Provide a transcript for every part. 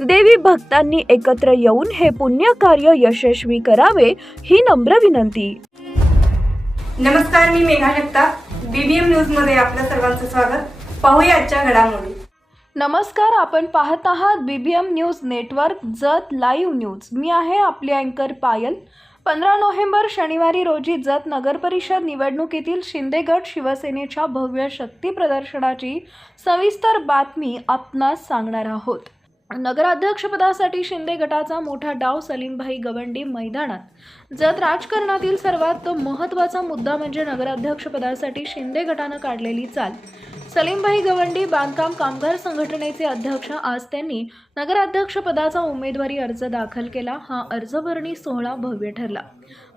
देवी भक्तांनी एकत्र येऊन हे पुण्य कार्य यशस्वी करावे ही नम्र विनंती. नमस्कार मी मेघा जगताप. बीबीएम न्यूजमध्ये आपल्या सर्वांचं स्वागत. पाहूया आजच्या घडामोडी. नमस्कार आपण पाहत आहात BBM news network Jath live news मी आहे आपली अँकर पायल. पंधरा नोव्हेंबर शनिवारी रोजी जत नगरपरिषद निवडणुकीतील शिंदेगड शिवसेनेच्या भव्य शक्ती प्रदर्शनाची सविस्तर बातमी आपणास सांगणार आहोत. नगराध्यक्षपदासाठी शिंदे गटाचा मोठा डाव सलीमभाई गवंडी मैदानात. जत राजकारणातील सर्वात महत्त्वाचा मुद्दा म्हणजे नगराध्यक्षपदासाठी शिंदे गटानं काढलेली चाल. सलीमभाई गवंडी बांधकाम कामगार संघटनेचे अध्यक्ष. आज त्यांनी नगराध्यक्षपदाचा उमेदवारी अर्ज दाखल केला. हा अर्ज भरणी सोहळा भव्य ठरला.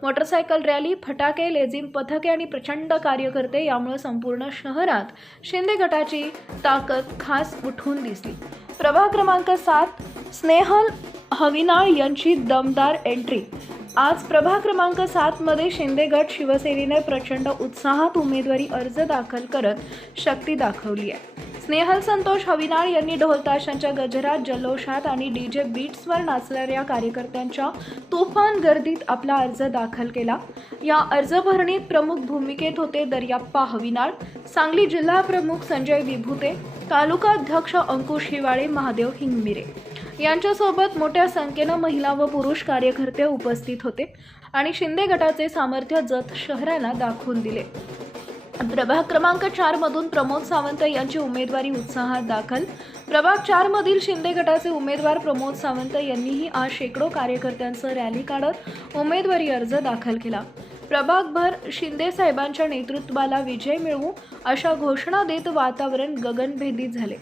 मोटरसायकल रॅली फटाके लेझिम पथके आणि प्रचंड कार्यकर्ते यामुळे संपूर्ण शहरात शिंदे गटाची ताकद खास उठून दिसली. प्रभाग क्रमांक सात स्नेहल हविनाळ यांची दमदार एंट्री आज प्रभाग क्रमांक सातमध्ये शिंदे गट शिवसेनेने प्रचंड उत्साहात उमेदवारी अर्ज दाखल करत शक्ती दाखवली आहे. स्नेहल संतोष हविनाळ यांनी ढोलताशांच्या गजरात जल्लोषात आणि डी जे बीट्सवर नाचणाऱ्या कार्यकर्त्यांच्या तुफान गर्दीत आपला अर्ज दाखल केला. या अर्ज भरणीत प्रमुख भूमिकेत होते दर्याप्पा हविनाळ सांगली जिल्हा प्रमुख संजय विभुते तालुका अध्यक्ष अंकुश हिवाळे महादेव हिंगमिरे. यांच्यासोबत मोठ्या संख्येनं महिला व पुरुष कार्यकर्ते उपस्थित होते आणि शिंदे गटाचे सामर्थ्य जत शहराला दाखवून दिले. प्रभाग क्रमांक चार मधून प्रमोद सावंत यांची उमेदवारी उत्साहात दाखल. प्रभाग चार मधील शिंदे गटाचे उमेदवार प्रमोद सावंत यांनीही आज शेकडो कार्यकर्त्यांचं रॅली काढत उमेदवारी अर्ज दाखल केला. प्रभागभर शिंदे साहेबांच्या नेतृत्वाला विजय मिळवू अशा घोषणा देत वातावरण गगनभेदी झाले.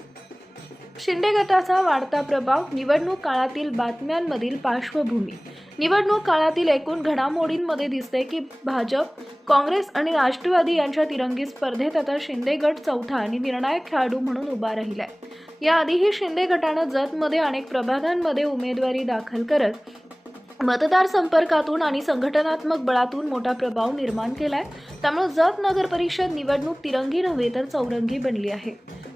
शिंदे गटाचा वाढता प्रभाव निवडणूक काळातील बातम्यांमधील पार्श्वभूमी. निवडणूक काळातील एकूण घडामोडींमध्ये दिसते की भाजप काँग्रेस आणि राष्ट्रवादी यांच्या तिरंगी स्पर्धेत आता शिंदे गट चौथा आणि निर्णायक खेळाडू म्हणून उभा राहिला आहे याआधीही शिंदे गटानं जतमध्ये अनेक प्रभागांमध्ये उमेदवारी दाखल करत मतदार संपर्कातून आणि संघटनात्मक बळातून मोठा प्रभाव निर्माण केला आहे त्यामुळे जत नगर परिषद निवडणूक तिरंगी नव्हे तर चौरंगी बनली आहे.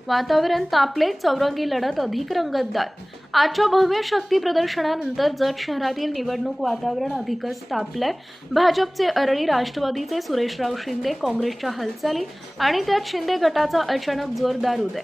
वातावरण तापले चौरंगी लढत अधिक रंगतदार. आजच्या भव्य शक्ती प्रदर्शनानंतर जत शहरातील निवडणूक वातावरण अधिकच तापलंय. भाजपचे अरळी राष्ट्रवादीचे सुरेशराव शिंदे काँग्रेसच्या हालचाली आणि त्यात शिंदे गटाचा अचानक जोरदार उदय.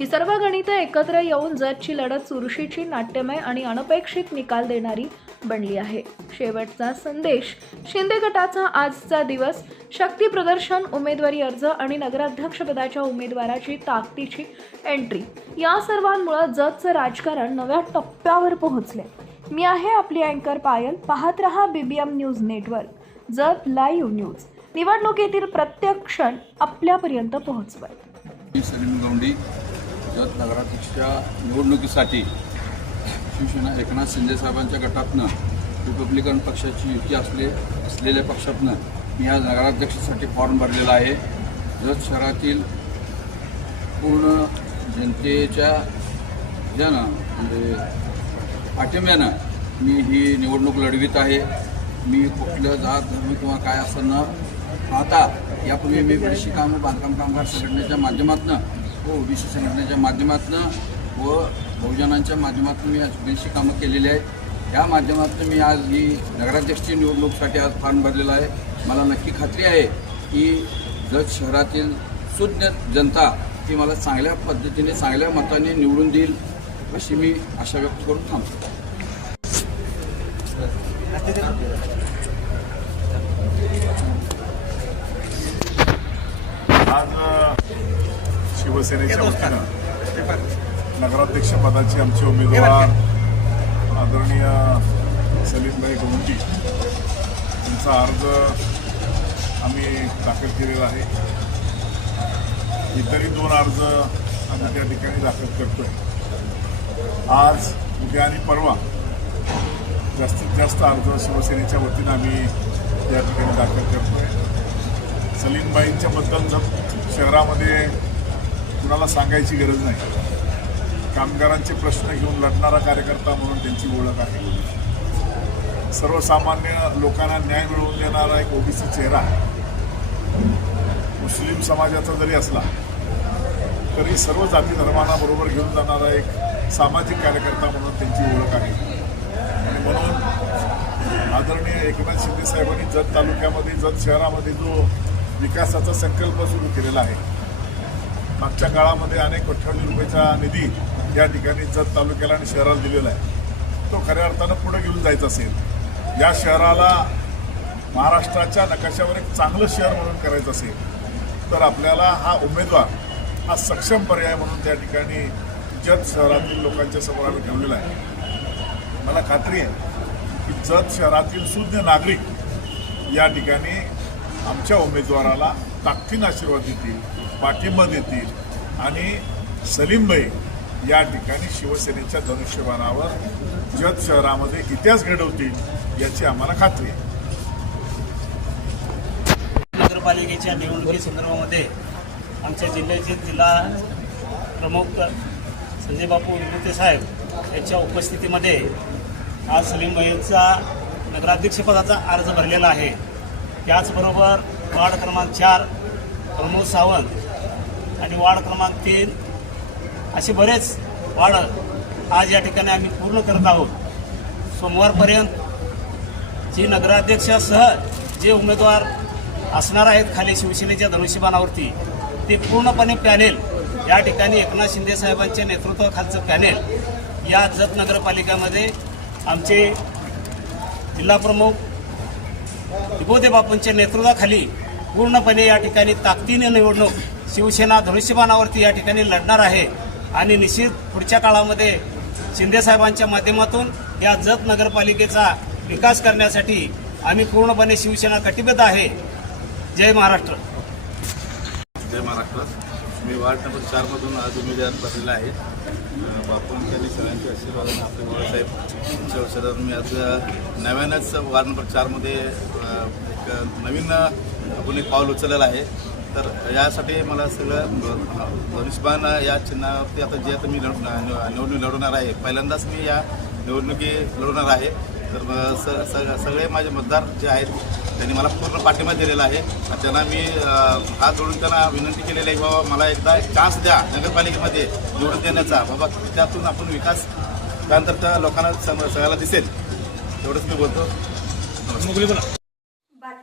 ही सर्व गणितं एकत्र येऊन जतची लढत चुरशीची नाट्यमय आणि अनपेक्षित निकाल देणारी बनली आहे. शेवटचा संदेश. शिंदे गटाचा आजचा दिवस. शक्ती प्रदर्शन उमेदवारी अर्ज आणि नगराध्यक्षपदाच्या उमेदवाराची ताकदीची एंट्री या सर्वांमुळं जगचं राजकारण नव्या टप्प्यावर पोहोचले मी आहे आपली अँकर पायल. पाहत रहा B B M news network Jath live news निवडणुकीतील प्रत्येक क्षण आपल्यापर्यंत पोहोचवत. सलीम गौंडी जत नगराध्यक्षच्या निवडणुकीसाठी शिवसेना एकनाथ शिंदे साहेबांच्या गटातनं रिपब्लिकन पक्षाची युती असले असलेल्या पक्षातनं मी आज नगराध्यक्षासाठी फॉर्म भरलेला आहे. जत शहरातील पूर्ण जनतेच्या ज्यानं म्हणजे पाठिंब्यानं मी ही निवडणूक लढवित आहे. मी कुठलं जात धर्म किंवा काय असं न पाहता यापूर्वी मी बरीचशी कामं बांधकाम कामगार संघटनेच्या माध्यमातून व हो, ओबीसी संघटनेच्या माध्यमातून व बहुजनांच्या माध्यमातून मी आज बरीचशी कामं केलेली आहेत. या माध्यमातून मी आज ही नगराध्यक्षची निवडणूकसाठी आज फॉर्म भरलेला आहे. मला नक्की खात्री आहे की जत शहरातील सुज्ञ जनता ती मला चांगल्या पद्धतीने चांगल्या मताने निवडून देईल अशी मी आशा व्यक्त करून थांबतो. आज शिवसेनेच्या वतीनं नगराध्यक्ष पदाचे आमचे उमेदवार आदरणीय सलीमभाई गोंडी यांचा अर्ज आम्ही दाखल केलेला आहे. इतरही दोन अर्ज आम्ही त्या ठिकाणी दाखल करतोय. आज उद्या आणि परवा जास्तीत जास्त अर्ज शिवसेनेच्या वतीनं आम्ही या ठिकाणी दाखल करतोय. सलीमबाईंच्या बद्दल जर शहरामध्ये कुणाला सांगायची गरज नाही कामगारांचे प्रश्न घेऊन लढणारा कार्यकर्ता म्हणून त्यांची ओळख आहे. सर्वसामान्य लोकांना न्याय मिळवून देणारा एक ओबीसी चेहरा मुस्लिम समाजाचा जरी असला तरी सर्व जाती धर्मांना बरोबर घेऊन जाणारा एक सामाजिक कार्यकर्ता म्हणून त्यांची ओळख आहे. आणि म्हणून आदरणीय एकनाथ शिंदे साहेबांनी जत तालुक्यामध्ये जत शहरामध्ये जो विकासाचा संकल्प सुरू केलेला आहे मागच्या काळामध्ये अनेक कोट्यावधी रुपयाचा निधी या ठिकाणी जत तालुक्याला आणि शहराला दिलेला आहे. तो खऱ्या अर्थानं पुढे घेऊन जायचा असेल. या शहराला महाराष्ट्राच्या नकाशावर एक चांगलं शहर म्हणून करायचं असेल तर आपल्याला हा उमेदवार हा सक्षम पर्याय म्हणून त्या ठिकाणी जत शहरातील लोकांच्या समोर आम्ही ठेवलेला आहे. मला खात्री आहे की जत शहरातील शुद्ध नागरिक या ठिकाणी आमच्या उमेदवाराला ताकदीन आशीर्वाद देतील पाठिंबा देतील आणि सलीमबाई या ठिकाणी शिवसेनेच्या धनुष्यबाणावर जत शहरामध्ये इतिहास घडवतील याची आम्हाला खात्री आहे. नगरपालिकेच्या निवडणुकी संदर्भामध्ये आमच्या जिल्ह्याचे जिल्हा प्रमुख संजय बापू विभूते साहेब यांच्या उपस्थितीमध्ये आज सलीम मयेचा नगराध्यक्षपदाचा अर्ज भरलेला आहे. त्याचबरोबर वार्ड क्रमांक चार प्रमोद सावंत आणि वार्ड क्रमांक तीन असे बरेच वाढ आज या ठिकाणी आम्ही पूर्ण करत आहोत. सोमवारपर्यंत जी नगराध्यक्षासह जे उमेदवार असणार आहेत खाली शिवसेनेच्या धनुष्यबाणावरती ते पूर्णपणे पॅनेल या ठिकाणी एकनाथ शिंदे साहेबांच्या नेतृत्वाखालचं पॅनेल या जत नगरपालिकामध्ये आमचे जिल्हाप्रमुख विभोदे बापूंच्या नेतृत्वाखाली पूर्णपणे या ठिकाणी ताकदीने निवडणूक शिवसेना धनुष्यबाणावरती या ठिकाणी लढणार आहे. आणि निश्चित पुढच्या काळामध्ये शिंदेसाहेबांच्या माध्यमातून या जत नगरपालिकेचा विकास करण्यासाठी आम्ही पूर्णपणे शिवसेना कटिबद्ध आहे. जय महाराष्ट्र. जय महाराष्ट्र. मी वार्ड नंबर चारमधून आज उमेदवार बनलेला आहे. अं, बापूंच्या आणि सगळ्यांच्या आशीर्वादाने आपले बाळासाहेब यांच्या औषधावर मी आज नव्यानंच वार्ड नंबर चारमध्ये एक नवीन आपण एक पाऊल उचललेलं आहे. तर यासाठी मला सगळं धनुष्यबाण या चिन्हावरती आता जे आता मी निवडणूक लढवणार आहे पहिल्यांदाच मी या निवडणुकी लढवणार आहे. तर स सगळे माझे मतदार जे आहेत त्यांनी मला पूर्ण पाठिंबा दिलेला आहे. त्यांना मी हात जोडून त्यांना विनंती केलेली आहे की बाबा मला एकदा चान्स द्या नगरपालिकेमध्ये निवडून देण्याचा. बाबा त्यातून आपण विकास त्यानंतर त्या लोकांना सगळ्याला दिसेल. एवढंच मी बोलतो.